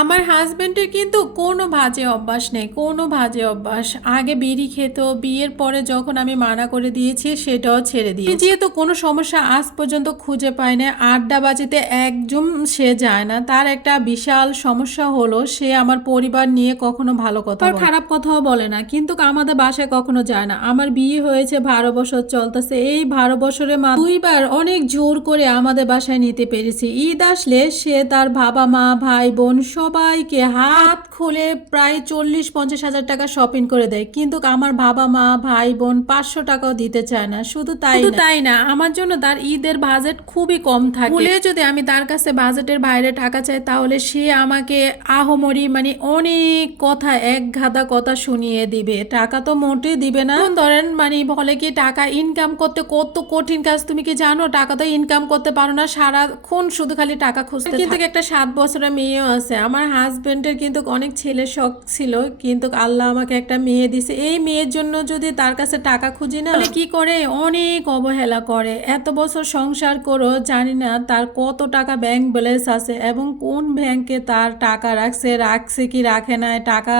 আমার হাজবেন্ডের কিন্তু কোনো বাজে অভ্যাস নেই কোনো বাজে অভ্যাস। আগে বিড়ি খেত বিয়ের পরে যখন আমি মানা করে দিয়েছি সেটাও ছেড়ে দিয়ে যেহেতু কোনো সমস্যা আজ পর্যন্ত খুঁজে পায় না আড্ডা বাজিতে একদম সে যায় না। তার একটা বিশাল সমস্যা হলো সে আমার পরিবার নিয়ে কখনো ভালো কথা খারাপ কথাও বলে না কিন্তু আমাদের বাসায় কখনো যায় না। আমার বিয়ে হয়েছে বারো বছর চলতেছে এই বারো বছরে মা দুইবার অনেক জোর করে আমাদের বাসায় নিতে পেরেছি। ঈদ আসলে সে তার বাবা মা ভাই বোন সবাইকে হাত খুলে প্রায় চল্লিশ পঞ্চাশ হাজার টাকা শপিং করে দেয়। কিন্তু আমার বাবা মা ভাই বোন পাঁচশো টাকাও দিতে চায় না। শুধু তাই তাই না আমার জন্য তার ঈদের বাজেট খুবই কম থাকে। বলে যদি আমি তার কাছে বাজেটের বাইরে টাকা চাই তাহলে সে আমাকে আহমরি মানে অনেক কথা এক গাদা কথা শুনিয়ে দিবে। টাকা তো মোটে দিবে না। ধরেন মানে বলে কি টাকা ইনকাম করতে কত কঠিন কাজ। তুমি কি জানো টাকা তো ইনকাম করতে পারো না সারাক্ষণ শুধু খালি টাকা খুঁজতে কিন্তু একটা সাত বছরের মেয়েও আছে। আমার হাজবেন্ডের কিন্তু অনেক ছেলে শখ ছিল কিন্তু আল্লাহ আমাকে একটা মেয়ে দিছে। এই মেয়ের জন্য যদি তার কাছে টাকা খুঁজি না তাহলে কি করে? অনেক অবহেলা করে। এত বছর সংসার করো জানি না তার কত টাকা ব্যাংক ব্যালেন্স আছে এবং কোন ব্যাংকে তার টাকা রাখছে রাখছে কি রাখে না টাকা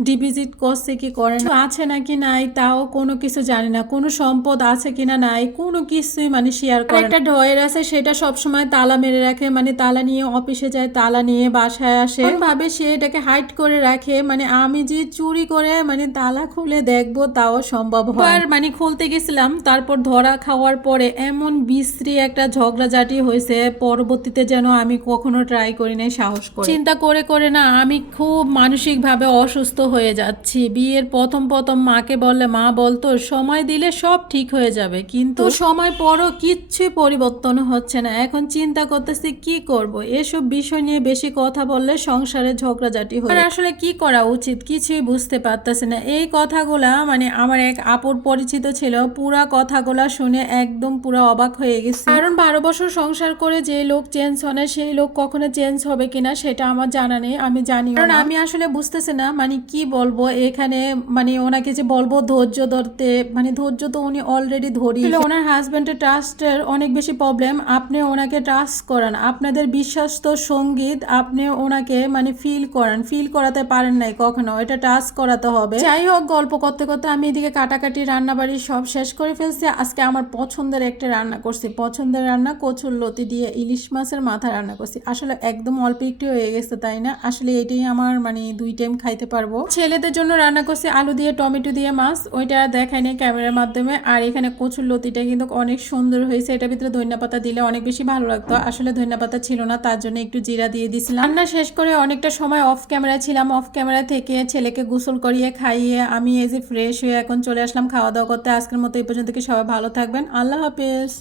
ডিপোজিট করছে কি করে না আছে নাকি নাই তাও কোনো কিছু জানি না কোনো সম্পদ আছে কিনা নাই কোনো কিছুই মানে শেয়ার করে একটা ডয়ের আছে সেটা সবসময় তালা মেরে রাখে মানে তালা নিয়ে অফিসে যায় তালা নিয়ে বাসায় আসে। ভাবে সে এটাকে হাইড করে রাখে মানে আমি যে চুরি করে মানে তালা খুলে দেখব তাও সম্ভব হয়। মানে খুলতে গেছিলাম তারপর ধরা খাওয়ার পরে এমন বিশ্রী একটা ঝগড়াঝাটি হয়েছে পরবর্তীতে যেন আমি কখনো ট্রাই করি নাই সাহস করে। চিন্তা করে করে না আমি খুব মানসিকভাবে অসুস্থ হয়ে যাচ্ছি। বিয়ের প্রথম প্রথম মাকে বললে মা বলতো সময় দিলে সব ঠিক হয়ে যাবে। কিন্তু সময় পরও কিচ্ছুই পরিবর্তন হচ্ছে না। এখন চিন্তা করতেছি কি করব? এসব বিষয় নিয়ে বেশি কথা বললে সংসারে ঝগড়াঝাটি হয় আসলে কি করা উচিত? কিছুই বুঝতে পারতেছে না। এই কথাগুলা মানে আমার এক আপুর পরিচিত ছিল পুরা কথাগুলা শুনে একদম পুরো অবাক হয়ে গেছে। কারণ বারো বছর সংসার করে যে লোক চেঞ্জ হয় না সেই লোক কখনো চেঞ্জ হবে কিনা সেটা আমার জানা নেই আমি জানি কারণ আমি আসলে বুঝতেছি না মানে কি বলব এখানে মানে ওনাকে যে বলব ধৈর্য ধরতে মানে ধৈর্য তো উনি অলরেডি ধরি। ওনার হাজবেন্ডের ট্রাস্টের অনেক বেশি প্রবলেম আপনি ওনাকে ট্রাস্ট করান। আপনাদের বিশ্বস্ত সংগীত আপনি ওনাকে মানে ফিল করান। ফিল করাতে পারেন নাই কখনো। এটা টাচ করাতে হবে। যাই হোক গল্প করতে করতে আমি এদিকে কাটাকাটি রান্না বাড়ি সব শেষ করে ফেলছি। আজকে আমার পছন্দের একটা রান্না করছি। পছন্দের রান্না কচুর লতি দিয়ে ইলিশ মাছের মাথা রান্না করছি। আসলে একদম অল্প একটু হয়ে গেছে, তাই না? আসলে এটাই আমার মানে দুই টাইম খাইতে পারব। ছেলেদের জন্য রান্না করছি আলু দিয়ে, টমেটো দিয়ে মাছ। ওইটা দেখায়নি ক্যামেরার মাধ্যমে। আর এখানে কচুর লতিটা কিন্তু অনেক সুন্দর হয়েছে। এটার ভিতরে ধনিয়া পাতা দিলে অনেক বেশি ভালো লাগতো। আসলে ধনিয়া পাতা ছিল না, তার জন্য একটু জিরা দিয়ে দিছিলাম। রান্না শেষ করে অনেকটা সময় অফ ক্যামেরা ছিলাম। অফ ক্যামেরা থেকে ছেলেকে গোসল করিয়ে খাইয়ে আমি এই যে ফ্রেশ হয়ে এখন চলে আসলাম খাওয়া দাওয়া করতে। আজকের মতো এই পর্যন্ত কি সবাই ভালো থাকবেন। আল্লাহ হাফেজ।